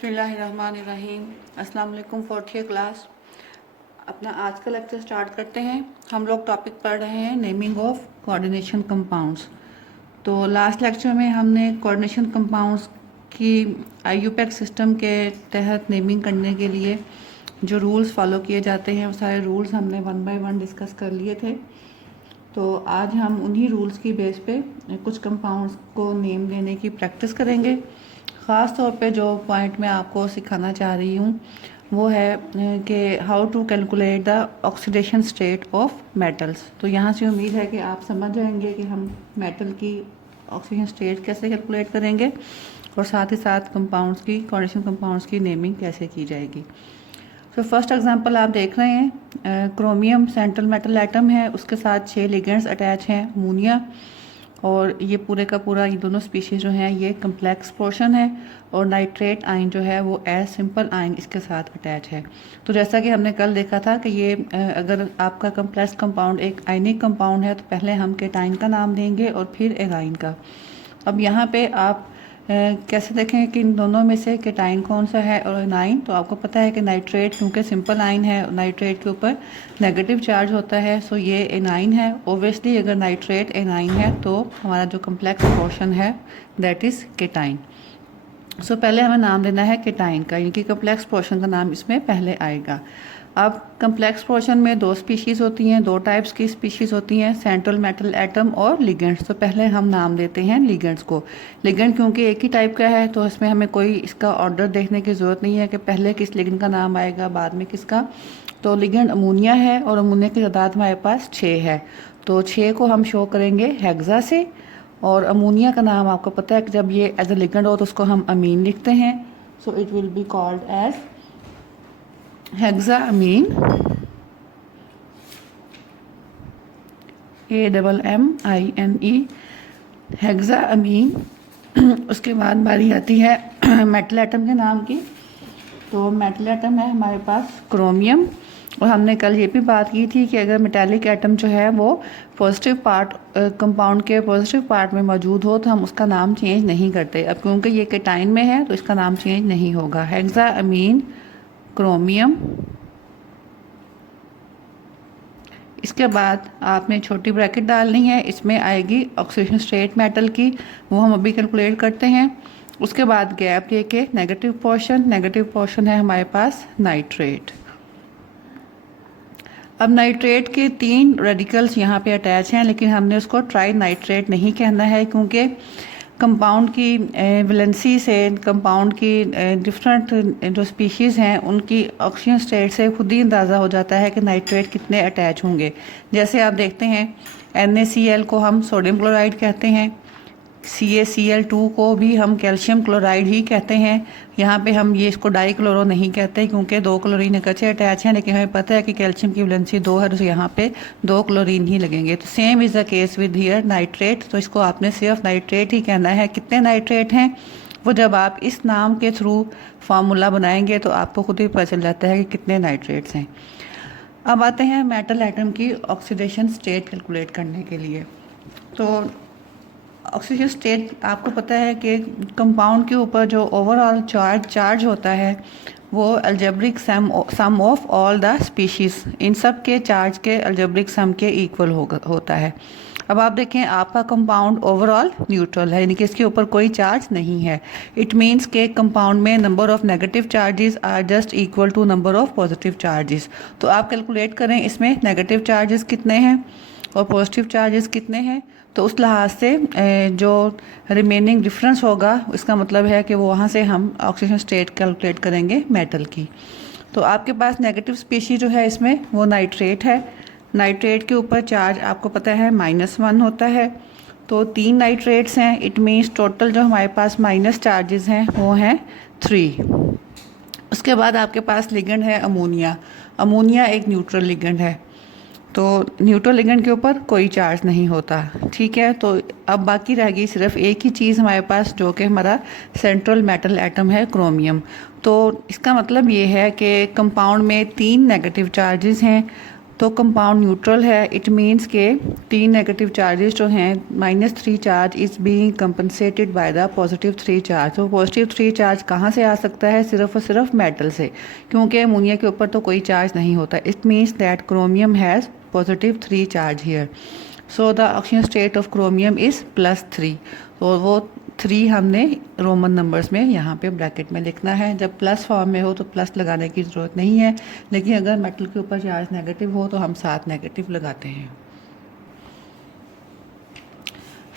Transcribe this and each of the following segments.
बिस्मिल्लाहिर्रहमानिर्रहीम। अस्सलाम वालेकुम। 4th क्लास अपना आज का लेक्चर स्टार्ट करते हैं। हम लोग टॉपिक पढ़ रहे हैं नेमिंग ऑफ कोऑर्डिनेशन कंपाउंड्स। तो लास्ट लेक्चर में हमने कोऑर्डिनेशन कंपाउंड्स की आईयूपैक सिस्टम के तहत नेमिंग करने के लिए जो रूल्स फॉलो किए जाते हैं वो सारे रूल्स हमने 1 बाय 1 डिस्कस कर लिए थे। तो आज हम उन्हीं रूल्स की बेस पे कुछ कंपाउंड्स को नेम देने की प्रैक्टिस करेंगे। ख़ास तौर पे जो पॉइंट मैं आपको सिखाना चाह रही हूँ वो है कि how to calculate the oxidation state of metals. तो यहाँ से उम्मीद है कि आप समझ जाएंगे कि हम मेटल की ऑक्सीडेशन स्टेट कैसे कैलकुलेट करेंगे और साथ ही साथ कंपाउंड्स की कोऑर्डिनेशन कंपाउंड्स की नेमिंग कैसे की जाएगी। तो फर्स्ट एग्जांपल आप देख रहे हैं, क्रोमियम सेंट्रल मेटल एटम है, उसके साथ 6 लिगेंड्स अटैच हैं, अमोनिया, और ये पूरे का पूरा ये दोनों स्पीशीज़ जो हैं ये कम्प्लेक्स पोर्शन है, और नाइट्रेट आयन जो है वो एज सिंपल आयन इसके साथ अटैच है। तो जैसा कि हमने कल देखा था कि ये अगर आपका कम्प्लेक्स कंपाउंड एक आयनिक कंपाउंड है तो पहले हम केटाइन का नाम देंगे और फिर एराइन का। अब यहाँ पे आप कैसे देखें कि इन दोनों में से केटाइन कौन सा है और एनाइन। तो आपको पता है कि नाइट्रेट क्योंकि सिंपल आयन है, नाइट्रेट के ऊपर नेगेटिव चार्ज होता है, सो ये एनाइन है। ओब्वियसली अगर नाइट्रेट एनाइन है तो हमारा जो कम्प्लेक्स पोर्शन है दैट इज़ केटाइन। सो पहले हमें नाम देना है केटाइन का, यानी कि कम्प्लेक्स पोर्शन का नाम इसमें पहले आएगा। अब कम्प्लेक्स पोर्शन में 2 स्पीशीज़ होती हैं, 2 टाइप्स की स्पीशीज़ होती हैं, सेंट्रल मेटल एटम और लिगेंड्स। तो पहले हम नाम देते हैं लिगेंड्स को। लिगेंड क्योंकि एक ही टाइप का है तो इसमें हमें कोई इसका ऑर्डर देखने की ज़रूरत नहीं है कि पहले किस लिगेंड का नाम आएगा बाद में किसका। तो लिगेंड अमोनिया है और अमोनिया की तादाद हमारे पास 6 है, तो 6 को हम शो करेंगे हेक्सा से। और अमोनिया का नाम आपको पता है कि जब ये एज ए लिगेंड हो तो उसको हम अमीन लिखते हैं, so it will be called as hexaammine, AMMINE, hexaammine. उसके बाद बारी आती है मेटल एटम के नाम की। तो मेटल एटम है हमारे पास क्रोमियम, और हमने कल ये भी बात की थी कि अगर मेटालिक एटम जो है वो पॉजिटिव पार्ट कंपाउंड के पॉजिटिव पार्ट में मौजूद हो तो हम उसका नाम चेंज नहीं करते। अब क्योंकि ये केटाइन में है तो इसका नाम चेंज नहीं होगा, हेक्साअमीन क्रोमियम। इसके बाद आपने छोटी ब्रैकेट डालनी है, इसमें आएगी ऑक्सीडेशन स्टेट मेटल की, वो हम अभी कैलकुलेट करते हैं। उसके बाद गैप देके नेगेटिव पोर्शन है हमारे पास नाइट्रेट। अब नाइट्रेट के 3 रेडिकल्स यहाँ पे अटैच हैं, लेकिन हमने उसको ट्राई नाइट्रेट नहीं कहना है क्योंकि कंपाउंड की वैलेंसी से कंपाउंड की डिफरेंट जो स्पीशीज़ हैं उनकी ऑक्सीजन स्टेट से खुद ही अंदाज़ा हो जाता है कि नाइट्रेट कितने अटैच होंगे। जैसे आप देखते हैं NaCl को हम सोडियम क्लोराइड कहते हैं, CaCl2 को भी हम कैल्शियम क्लोराइड ही कहते हैं। यहाँ पे हम ये इसको डाई क्लोरो नहीं कहते क्योंकि 2 क्लोरीन कच्चे अटैच हैं, लेकिन हमें पता है कि कैल्शियम की वैलेंसी 2 है तो यहाँ पे 2 क्लोरीन ही लगेंगे। तो same is the case with here nitrate. तो इसको आपने सिर्फ नाइट्रेट ही कहना है। कितने नाइट्रेट हैं वो जब आप इस नाम के थ्रू फार्मूला बनाएंगे तो आपको खुद ही पता चल जाता है कि कितने नाइट्रेट्स हैं। अब आते हैं मेटल एटम की ऑक्सीडेशन स्टेट कैलकुलेट करने के लिए। तो ऑक्सीजन स्टेट आपको पता है कि कंपाउंड के ऊपर जो ओवरऑल चार्ज होता है वो algebraic sum of all the species, इन सब के चार्ज के अलजेब्रिक सम के इक्वल होता है। अब आप देखें आपका कंपाउंड ओवरऑल न्यूट्रल है, यानी कि इसके ऊपर कोई चार्ज नहीं है। इट मीन्स के कंपाउंड में number of negative charges are just equal to number of positive charges. तो आप कैलकुलेट करें इसमें नेगेटिव चार्जेस कितने हैं और पॉजिटिव चार्जेस कितने हैं, तो उस लिहाज से जो रिमेनिंग डिफरेंस होगा इसका मतलब है कि वो वहाँ से हम ऑक्सीजन स्टेट कैलकुलेट करेंगे मेटल की। तो आपके पास नेगेटिव स्पीशी जो है इसमें वो नाइट्रेट है। नाइट्रेट के ऊपर चार्ज आपको पता है -1 होता है, तो 3 नाइट्रेट्स हैं। इट मीन्स टोटल जो हमारे पास माइनस चार्जेस हैं वो हैं 3। उसके बाद आपके पास लिगेंड है अमोनिया। अमोनिया एक न्यूट्रल लिगेंड है, तो न्यूट्रल लिगेंड के ऊपर कोई चार्ज नहीं होता, ठीक है। तो अब बाकी रह गई सिर्फ एक ही चीज़ हमारे पास जो कि हमारा सेंट्रल मेटल एटम है क्रोमियम। तो इसका मतलब ये है कि कंपाउंड में 3 नेगेटिव चार्जेस हैं तो कंपाउंड न्यूट्रल है, इट मीन्स के 3 नेगेटिव चार्जेस जो हैं -3 charge is being compensated by the +3 charge. तो +3 चार्ज कहाँ से आ सकता है? सिर्फ और सिर्फ मेटल से, क्योंकि अमोनिया के ऊपर तो कोई चार्ज नहीं होता। It means that chromium has +3 charge here. So the oxygen state of chromium is +3। तो वो 3 हमने रोमन नंबर्स में यहाँ पे ब्रैकेट में लिखना है। जब प्लस फॉर्म में हो तो प्लस लगाने की ज़रूरत नहीं है, लेकिन अगर मेटल के ऊपर चार्ज नेगेटिव हो तो हम 7 नेगेटिव लगाते हैं।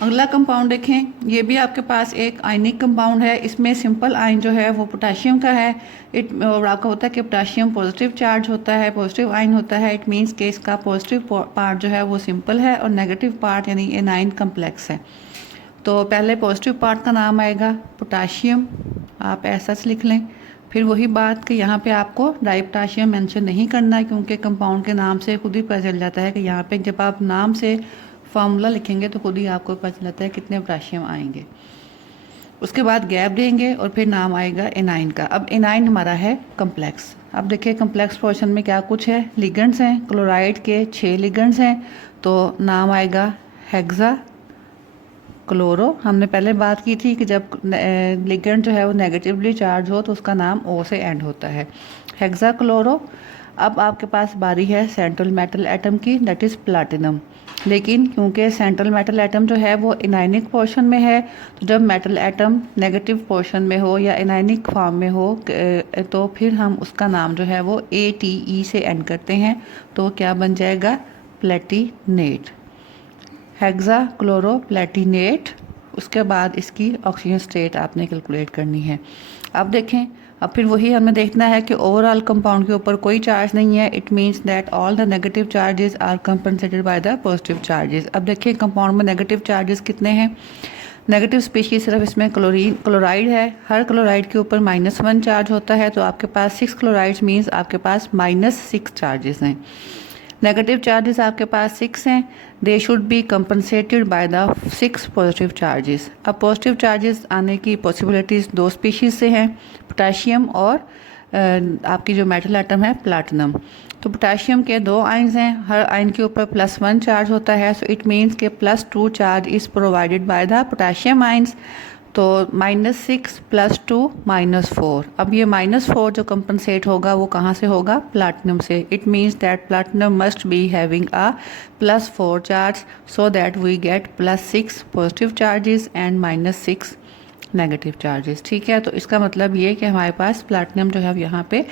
अगला कंपाउंड देखें, ये भी आपके पास एक आयनिक कंपाउंड है। इसमें सिंपल आयन जो है वो पोटाशियम का है। आपका होता है कि पोटाशियम पॉजिटिव चार्ज होता है, पॉजिटिव आयन होता है। इट मीन्स कि इसका पॉजिटिव पार्ट जो है वो सिंपल है और नेगेटिव पार्ट यानी एनाइन कम्प्लेक्स है। तो पहले पॉजिटिव पार्ट का नाम आएगा पोटाशियम, आप ऐसा लिख लें। फिर वही बात कि यहाँ पे आपको डाईपोटाशियम मेंशन नहीं करना है, क्योंकि कंपाउंड के नाम से खुद ही पता चल जाता है कि यहाँ पे जब आप नाम से फार्मूला लिखेंगे तो खुद ही आपको पता चल जाता है कितने पोटाशियम आएंगे। उसके बाद गैप देंगे और फिर नाम आएगा एनाइन का। अब एनाइन हमारा है कम्प्लेक्स। अब देखिए कम्प्लेक्स पोर्शन में क्या कुछ है। लिगेंड्स हैं, क्लोराइड के 6 लिगेंड्स हैं, तो नाम आएगा हेक्सा क्लोरो। हमने पहले बात की थी कि जब लिगेंड जो है वो नेगेटिवली चार्ज हो तो उसका नाम ओ से एंड होता है, हेक्सा क्लोरो। अब आपके पास बारी है सेंट्रल मेटल एटम की, दैट इज़ प्लैटिनम। लेकिन क्योंकि सेंट्रल मेटल एटम जो है वो इनाइनिक पोर्शन में है, तो जब मेटल एटम नेगेटिव पोर्शन में हो या इनाइनिक फॉर्म में हो तो फिर हम उसका नाम जो है वो ATE से एंड करते हैं। तो क्या बन जाएगा? Palatinate, hexa chloro Palatinate. उसके बाद इसकी ऑक्सीजन स्टेट आपने कैलकुलेट करनी है। अब देखें, अब फिर वही हमें देखना है कि ओवरऑल कंपाउंड के ऊपर कोई चार्ज नहीं है। It means that all the negative charges are compensated by the positive charges. अब देखिए कंपाउंड में नेगेटिव चार्जेस कितने हैं। नेगेटिव स्पीशीज सिर्फ इसमें क्लोराइड है। हर क्लोराइड के ऊपर -1 चार्ज होता है, तो आपके पास 6 क्लोराइड्स मीन्स आपके पास -6 चार्जेस हैं। नेगेटिव चार्जेस आपके पास 6 हैं, they should be compensated by the 6 positive charges. अब पॉजिटिव चार्जेस आने की पॉसिबिलिटीज़ 2 स्पीशीज़ से हैं, पोटाशियम और आपकी जो मेटल एटम है प्लैटिनम। तो पोटाशियम के 2 आयन्स हैं, हर आयन के ऊपर +1 चार्ज होता है। सो इट मीन्स के +2 charge is provided by the potassium ions. तो -6 + 2 -4। अब ये -4 जो कंपनसेट होगा वो कहाँ से होगा? प्लैटिनम से। It means that platinum must be having a +4 charge, so that we get +6 positive charges and -6 negative charges. ठीक है, तो इसका मतलब ये कि हमारे पास प्लैटिनम जो है यहाँ पे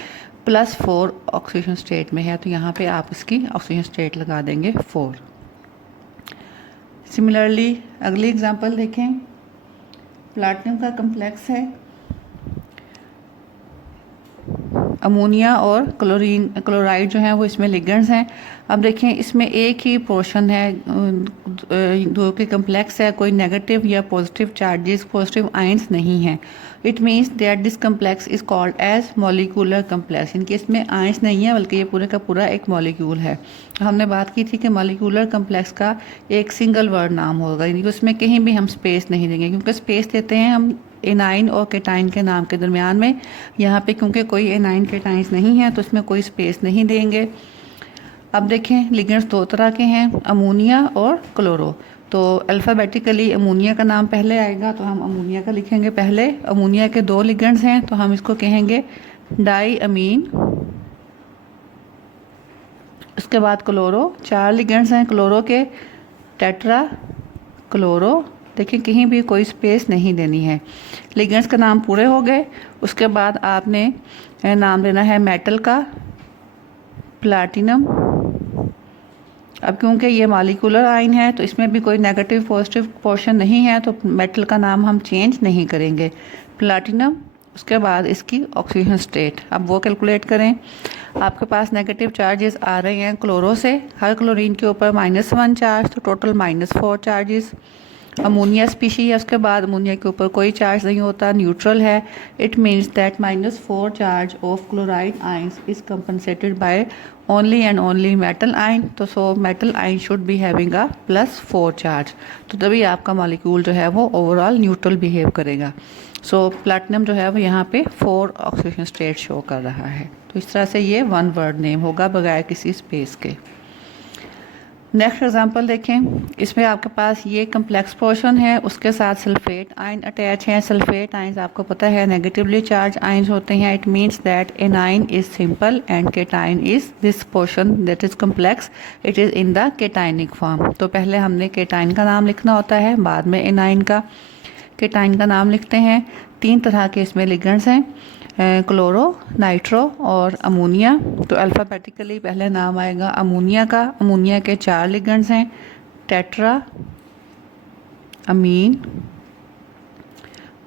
+4 ऑक्सीजन स्टेट में है, तो यहाँ पे आप इसकी ऑक्सीजन स्टेट लगा देंगे 4। सिमिलरली अगली एग्जांपल देखें, प्लैटिनम का कम्प्लेक्स है, अमोनिया और क्लोराइड जो है वो इसमें लिगेंड्स हैं। अब देखें इसमें एक ही पोर्शन है जो कि कम्प्लेक्स है, कोई नेगेटिव या पॉजिटिव चार्जेस, पॉजिटिव आयंस नहीं हैं। It means that this complex is called as molecular complex. इनके इसमें आयंस नहीं है बल्कि ये पूरे का पूरा एक मॉलिक्यूल है। हमने बात की थी कि मॉलिक्यूलर कम्प्लेक्स का एक सिंगल वर्ड नाम होगा, यानी कि उसमें कहीं भी हम स्पेस नहीं देंगे, क्योंकि स्पेस देते हैं हम एनाइन और केटाइन के नाम के दरमियान में। यहाँ पे क्योंकि कोई एनाइन केटाइंस नहीं है तो इसमें कोई स्पेस नहीं देंगे। अब देखें लिगेंड्स 2 तरह के हैं, अमोनिया और क्लोरो। तो अल्फ़ाबेटिकली अमोनिया का नाम पहले आएगा, तो हम अमोनिया का लिखेंगे पहले। अमोनिया के 2 लिगेंड्स हैं, तो हम इसको कहेंगे डाई अमीन। उसके बाद क्लोरो, 4 लिगेंड्स हैं क्लोरो के, टेट्रा क्लोरो। देखिए कहीं भी कोई स्पेस नहीं देनी है। लिगेंड्स का नाम पूरे हो गए। उसके बाद आपने नाम देना है मेटल का, प्लैटिनम। अब क्योंकि ये मॉलिक्यूलर आयन है तो इसमें भी कोई नेगेटिव पॉजिटिव पोर्शन नहीं है, तो मेटल का नाम हम चेंज नहीं करेंगे, प्लैटिनम। उसके बाद इसकी ऑक्सीजन स्टेट अब वो कैलकुलेट करें। आपके पास नेगेटिव चार्जेस आ रहे हैं क्लोरो से, हर क्लोरीन के ऊपर -1 चार्ज, तो टोटल -4 चार्जेस। अमोनिया स्पीशी है, उसके बाद अमोनिया के ऊपर कोई चार्ज नहीं होता, न्यूट्रल है। It means that -4 charge of chloride ions is compensated by only and only metal ion. तो so metal ion should be having a +4 charge, तो तभी आपका मॉलिक्यूल जो है वो ओवरऑल न्यूट्रल बिहेव करेगा। सो प्लैटिनम जो है वो यहाँ पे 4 ऑक्सीजन स्टेट शो कर रहा है। तो इस तरह से ये 1 वर्ड नेम होगा बगैर किसी स्पेस के। नेक्स्ट एग्जांपल देखें, इसमें आपके पास ये कम्प्लेक्स पोर्शन है, उसके साथ सल्फेट आयन अटैच है। सल्फेट आयंस आपको पता है नेगेटिवली चार्ज आयंस होते हैं। It means that A9 is simple and cation is this portion that is complex, it is in the केटाइनिक form. तो पहले हमने केटाइन का नाम लिखना होता है, बाद में एनाइन का। केटाइन का नाम लिखते हैं। 3 तरह के इसमें लिगेंड्स हैं, क्लोरो, नाइट्रो और अमोनिया। तो अल्फ़ाबेटिकली पहले नाम आएगा अमोनिया का। अमोनिया के 4 लिगेंड्स हैं, टेट्रा, अमीन।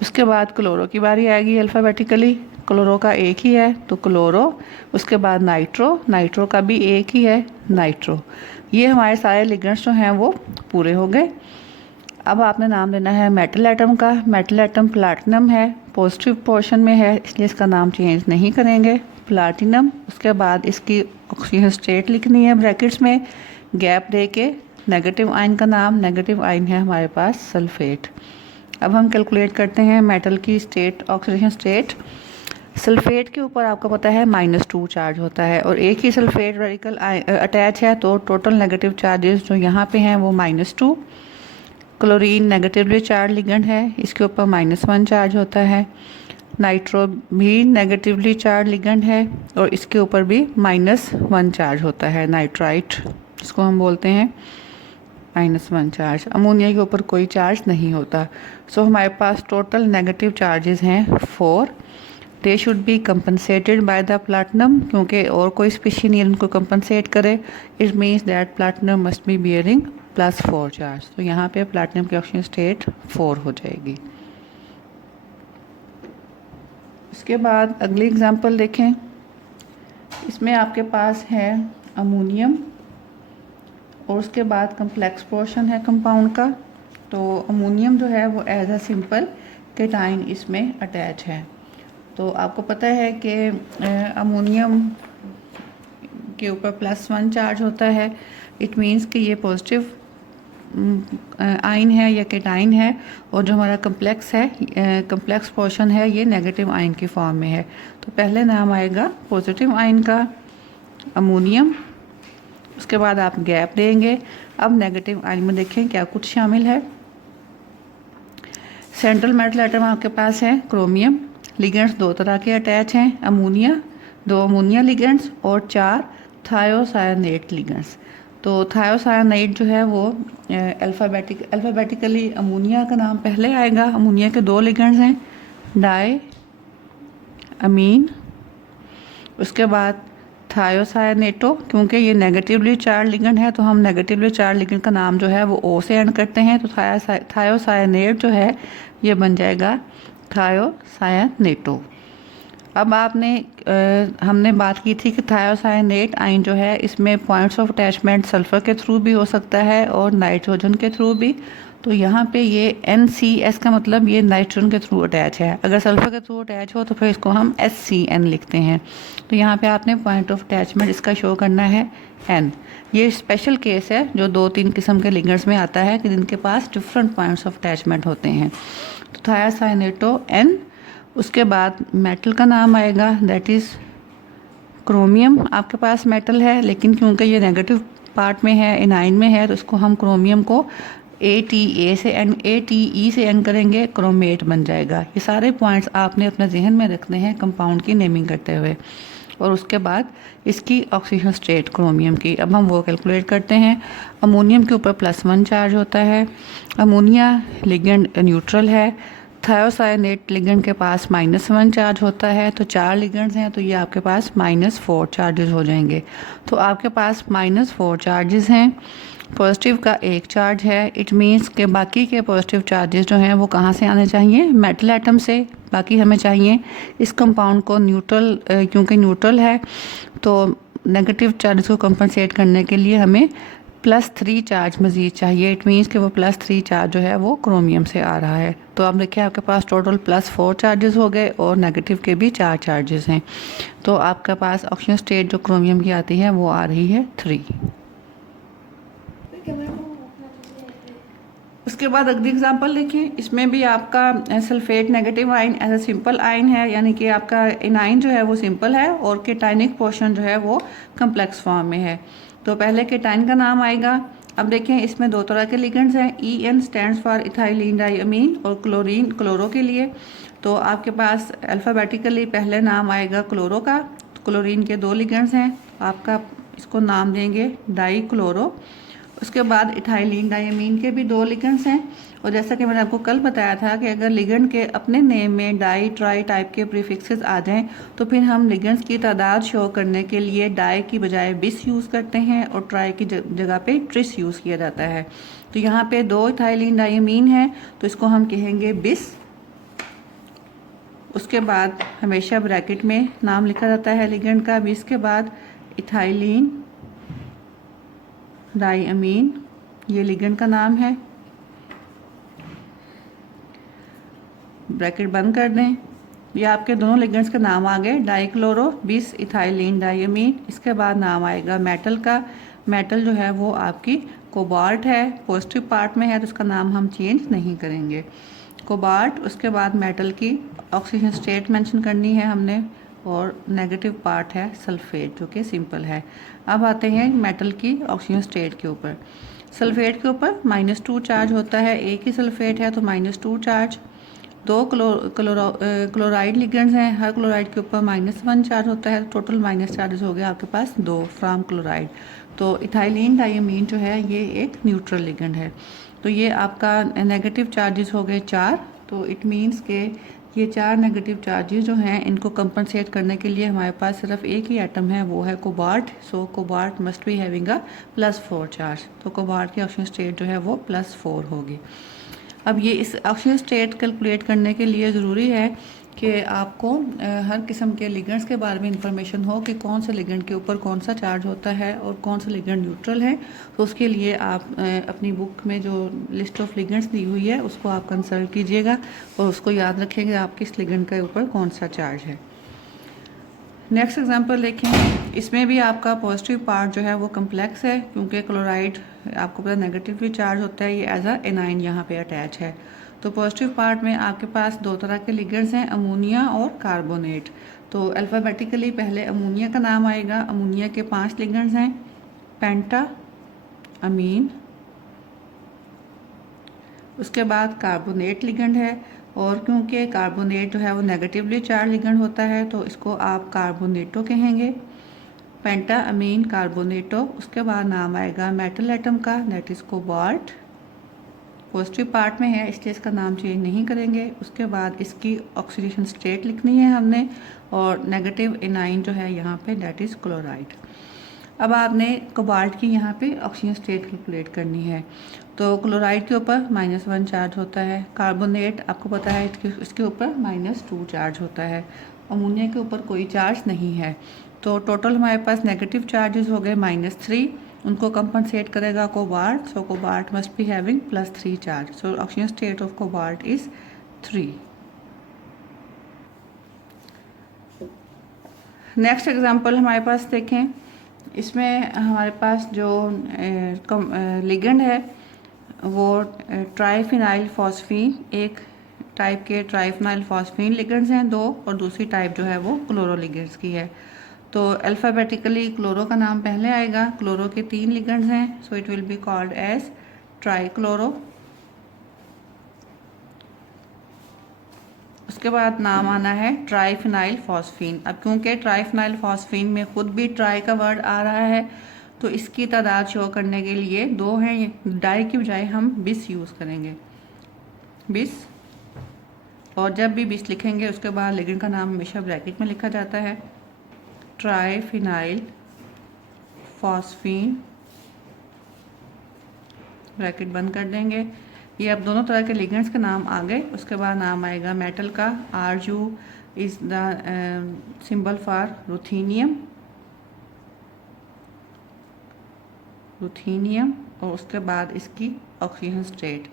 उसके बाद क्लोरो की बारी आएगी अल्फ़ाबेटिकली। क्लोरो का एक ही है तो क्लोरो। उसके बाद नाइट्रो, नाइट्रो का भी एक ही है, नाइट्रो। ये हमारे सारे लिगेंड्स जो हैं वो पूरे हो गए। अब आपने नाम लेना है मेटल एटम का। मेटल एटम प्लैटिनम है, पॉजिटिव पोर्शन में है, इसलिए इसका नाम चेंज नहीं करेंगे, प्लैटिनम। उसके बाद इसकी ऑक्सीजन स्टेट लिखनी है ब्रैकेट्स में, गैप दे के। नेगेटिव आयन का नाम, नेगेटिव आयन है हमारे पास सल्फेट। अब हम कैलकुलेट करते हैं मेटल की स्टेट, ऑक्सीडेशन स्टेट। सल्फेट के ऊपर आपको पता है -2 चार्ज होता है और एक ही सल्फेट रेडिकल अटैच है, तो टोटल नेगेटिव चार्जेस जो यहाँ पे हैं वो -2। क्लोरीन नेगेटिवली चार्ज लिगेंड है, इसके ऊपर -1 चार्ज होता है। नाइट्रो भी नेगेटिवली चार्ज लिगेंड है और इसके ऊपर भी -1 चार्ज होता है, नाइट्राइट जिसको हम बोलते हैं, -1 चार्ज। अमोनिया के ऊपर कोई चार्ज नहीं होता। सो हमारे पास टोटल नेगेटिव चार्जेस हैं 4। They should be compensated by the platinum, क्योंकि और कोई स्पीशी नहीं उनको कंपनसेट करे। It means that platinum must B bearing +4 charge. तो यहाँ पे प्लैटिनम की ऑक्सीजन स्टेट 4 हो जाएगी। उसके बाद अगली एग्जांपल देखें, इसमें आपके पास है अमोनियम और उसके बाद कम्प्लेक्स पोर्शन है कंपाउंड का। तो अमोनियम जो है वो एज अ सिंपल केटाइन इसमें अटैच है। तो आपको पता है कि अमोनियम के ऊपर +1 चार्ज होता है। इट मीन्स कि ये पॉजिटिव आयन है या केटाइन है, और जो हमारा कम्प्लेक्स है, कम्प्लेक्स पोर्शन है, ये नेगेटिव आयन की फॉर्म में है। तो पहले नाम आएगा पॉजिटिव आयन का अमोनियम, उसके बाद आप गैप देंगे। अब नेगेटिव आयन में देखें क्या कुछ शामिल है। सेंट्रल मेटल एटम आपके पास है क्रोमियम। लिगेंड्स 2 तरह के अटैच हैं, अमोनिया, 2 अमोनिया लिगेंड्स और 4 थायोसायनेट लिगेंड्स। तो थायोसायनेट जो है वो अल्फ़ाबेटिकली अमोनिया का नाम पहले आएगा। अमोनिया के 2 लिगेंड्स हैं, डाई अमीन। उसके बाद थायोसायनेटो, क्योंकि ये नेगेटिवली चार्ज लिगेंड है तो हम नेगेटिवली चार्ज लिगेंड का नाम जो है वो ओ से एंड करते हैं। तो थायोसायनेट जो है ये बन जाएगा थायोसायनेटो। अब हमने बात की थी कि थायोसायनेट आयन जो है इसमें पॉइंट्स ऑफ अटैचमेंट सल्फ़र के थ्रू भी हो सकता है और नाइट्रोजन के थ्रू भी। तो यहाँ पे ये NCS का मतलब ये नाइट्रोजन के थ्रू अटैच है। अगर सल्फ़र के थ्रू अटैच हो तो फिर इसको हम SCN लिखते हैं। तो यहाँ पे आपने पॉइंट ऑफ अटैचमेंट इसका शो करना है N। ये स्पेशल केस है जो 2-3 किस्म के लिगेंड्स में आता है कि जिनके पास डिफरेंट पॉइंट्स ऑफ अटैचमेंट होते हैं। तो थायोसायनेटो N। उसके बाद मेटल का नाम आएगा, दैट इज़ क्रोमियम। आपके पास मेटल है लेकिन क्योंकि ये नेगेटिव पार्ट में है, एनाइन में है, तो इसको हम क्रोमियम को ATE से एंड करेंगे, क्रोमेट बन जाएगा। ये सारे पॉइंट्स आपने अपने जहन में रखने हैं कंपाउंड की नेमिंग करते हुए। और उसके बाद इसकी ऑक्सीजन स्टेट क्रोमियम की, अब हम वो कैलकुलेट करते हैं। अमोनियम के ऊपर +1 चार्ज होता है। अमोनिया लिगेंड न्यूट्रल है। थायोसायनेट लिगेंड के पास -1 चार्ज होता है। तो 4 लिगेंड्स हैं तो ये आपके पास -4 चार्जेस हो जाएंगे। तो आपके पास -4 चार्जेस हैं। पॉजिटिव का 1 चार्ज है। इट मीन्स के बाकी के पॉजिटिव चार्जेस जो हैं वो कहाँ से आने चाहिए, मेटल एटम से। बाकी हमें चाहिए इस कंपाउंड को न्यूट्रल, क्योंकि न्यूट्रल है तो नेगेटिव चार्जेस को कंपनसेट करने के लिए हमें +3 चार्ज मज़ीद चाहिए। इट मीन्स कि वो +3 चार्ज जो है वो क्रोमियम से आ रहा है। तो आप देखिए आपके पास टोटल +4 चार्जेस हो गए और नेगेटिव के भी 4 चार्जेस हैं। तो आपके पास ऑक्सीजन स्टेट जो क्रोमियम की आती है वो आ रही है 3। उसके बाद अगली एग्जांपल देखें, इसमें भी आपका sulphate negative ion as a simple ion है, यानी कि आपका एनाइन जो है वो सिंपल है और केटाइनिक पोर्शन जो है वो कम्प्लेक्स फॉर्म में है। तो पहले केटाइन का नाम आएगा अब देखें इसमें दो तरह के लिगेंड्स हैं। EN स्टैंड्स फॉर इथाइलिन डाइअमीन और क्लोरीन क्लोरो के लिए। तो आपके पास अल्फ़ाबेटिकली पहले नाम आएगा क्लोरो का। क्लोरीन के दो लिगेंड्स हैं, आपका इसको नाम देंगे डाई क्लोरो। उसके बाद इथाइलिन डाइअमीन के भी दो लिगेंड्स हैं। और जैसा कि मैंने आपको कल बताया था कि अगर लिगेंड के अपने नेम में डाई ट्राई टाइप के प्रीफिक्सेस आ जाएं तो फिर हम लिगेंड्स की तादाद शो करने के लिए डाई की बजाय बिस यूज़ करते हैं और ट्राई की जगह पे ट्रिस यूज़ किया जाता है। तो यहाँ पे दो इथाइलिन डाइअमीन है तो इसको हम कहेंगे बिस। उसके बाद हमेशा ब्रैकेट में नाम लिखा जाता है लिगेंड का। बिस के बाद इथाइलिन डाइअमीन, ये लिगेंड का नाम है। ब्रैकेट बंद कर दें। ये आपके दोनों लिगेंड्स के नाम आ गए, डाइक्लोरो बिस इथाइलिन डाइअमीन। इसके बाद नाम आएगा मेटल का। मेटल जो है वो आपकी कोबाल्ट है, पॉजिटिव पार्ट में है तो उसका नाम हम चेंज नहीं करेंगे, कोबाल्ट। उसके बाद मेटल की ऑक्सीजन स्टेट मेंशन करनी है हमने और नेगेटिव पार्ट है सल्फेट जो कि सिंपल है। अब आते हैं मेटल की ऑक्सीजन स्टेट के ऊपर। सल्फेट के ऊपर -2 चार्ज होता है, एक ही सल्फेट है तो -2 चार्ज। दो क्लोराइड लिगेंड्स हैं, हर क्लोराइड के ऊपर -1 चार्ज होता है, टोटल माइनस चार्जेस हो गए आपके पास 2 फ्रॉम क्लोराइड। तो इथाइलिन डाइअमीन जो है ये एक न्यूट्रल लिगेंड है। तो ये आपका नेगेटिव चार्जेस हो गए 4। तो इट मीन्स के ये 4 नेगेटिव चार्जेस जो हैं इनको कंपनसेट करने के लिए हमारे पास सिर्फ एक ही एटम है, वो है cobalt. So cobalt must be having a +4 charge. तो कोबाल्ट की ऑक्सीजन स्टेट जो है वो +4 होगी। अब ये इस ऑक्सीजन स्टेट कैलकुलेट करने के लिए ज़रूरी है कि आपको हर किस्म के लिगेंड्स के बारे में इंफॉर्मेशन हो कि कौन से लिगेंड के ऊपर कौन सा चार्ज होता है और कौन सा लिगेंड न्यूट्रल है। तो उसके लिए आप अपनी बुक में जो लिस्ट ऑफ लिगेंड्स दी हुई है उसको आप कंसल्ट कीजिएगा और उसको याद रखेंगे आप किस लिगेंड के ऊपर कौन सा चार्ज है। नेक्स्ट एग्जांपल देखें। इसमें भी आपका पॉजिटिव पार्ट जो है वो कम्प्लेक्स है क्योंकि क्लोराइड आपको पता नेगेटिवली चार्ज होता है, ये एज अ एनाइन यहाँ पे अटैच है। तो पॉजिटिव पार्ट में आपके पास दो तरह के लिगेंड्स हैं, अमोनिया और कार्बोनेट। तो अल्फ़ाबेटिकली पहले अमोनिया का नाम आएगा। अमोनिया के 5 लिगेंड्स हैं, पेंटा अमीन। उसके बाद कार्बोनेट लिगेंड है और क्योंकि कार्बोनेट जो है वो नेगेटिवली चार्ज लिगेंड होता है तो इसको आप कार्बोनेटो कहेंगे, पेंटा अमीन कार्बोनेटो। उसके बाद नाम आएगा मेटल एटम का, that is cobalt. Positive part में है इसलिए इसका नाम चेंज नहीं करेंगे। उसके बाद इसकी ऑक्सीडेशन स्टेट लिखनी है हमने और नेगेटिव एनाइन जो है यहाँ पे दैट इज क्लोराइड। अब आपने कोबाल्ट की यहाँ पे ऑक्सीजन स्टेट कैलकुलेट करनी है। तो क्लोराइड के ऊपर -1 चार्ज होता है, कार्बोनेट आपको पता है इसके ऊपर -2 चार्ज होता है, अमोनिया के ऊपर कोई चार्ज नहीं है। तो टोटल हमारे पास नेगेटिव चार्जेस हो गए -3, उनको कंपनसेट करेगा cobalt. So cobalt must be having +3 charge. So oxygen state of cobalt is 3। Next example हमारे पास देखें। इसमें हमारे पास जो लिगेंड है वो ट्राइफिनाइल फॉस्फीन, एक टाइप के ट्राइफिनाइल फॉस्फीन लिगेंड्स हैं 2 और दूसरी टाइप जो है वो क्लोरो लिगेंड्स की है। तो अल्फ़ाबेटिकली क्लोरो का नाम पहले आएगा। क्लोरो के 3 लिगेंड्स हैं, so it will be called as trichloro. उसके बाद नाम आना है ट्राइफिनाइल फॉस्फीन। अब क्योंकि ट्राइफिनाइल फॉस्फीन में खुद भी ट्राई का वर्ड आ रहा है तो इसकी तादाद शो करने के लिए 2 हैं, डाई की बजाय हम बिस यूज़ करेंगे, बिस। और जब भी बिस लिखेंगे उसके बाद लिगेंड का नाम हमेशा ब्रैकेट में लिखा जाता है, ट्राइफिनाइल फॉस्फीन, ब्रैकेट बंद कर देंगे। ये अब दोनों तरह के लिगेंड्स के नाम आ गए। उसके बाद नाम आएगा मेटल का, Ru is the symbol for ruthenium, ruthenium. और उसके बाद इसकी ऑक्सीजन स्टेट।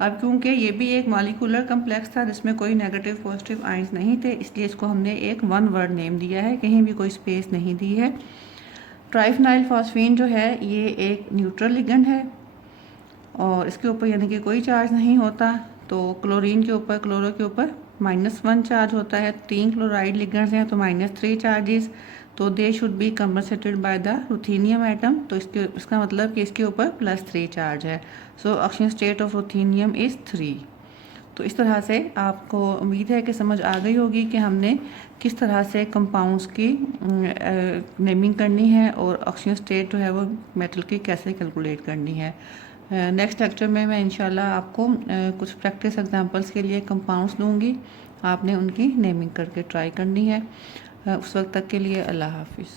अब क्योंकि ये भी एक मॉलिक्यूलर कम्प्लेक्स था जिसमें कोई नेगेटिव पॉजिटिव आयंस नहीं थे इसलिए इसको हमने एक 1 वर्ड नेम दिया है, कहीं भी कोई स्पेस नहीं दी है। ट्राइफिनाइल फॉस्फीन जो है ये एक न्यूट्रल लिगेंड है और इसके ऊपर यानी कि कोई चार्ज नहीं होता। तो क्लोरीन के ऊपर, क्लोरो के ऊपर -1 चार्ज होता है। 3 क्लोराइड लिगेंड्स हैं तो -3 चार्जेस। तो they should be compensated by the ruthenium atom. तो इसका मतलब कि इसके ऊपर +3 चार्ज है। So oxygen state of ruthenium is 3। तो इस तरह से आपको उम्मीद है कि समझ आ गई होगी कि हमने किस तरह से कंपाउंड्स की नेमिंग करनी है और ऑक्सीजन स्टेट जो है वो मेटल की कैसे कैलकुलेट करनी है। नेक्स्ट लेक्चर में मैं इंशाल्लाह आपको कुछ प्रैक्टिस एग्जांपल्स के लिए कंपाउंड्स दूंगी, आपने उनकी नेमिंग करके ट्राई करनी है। उस वक्त तक के लिए अल्लाह हाफिज़।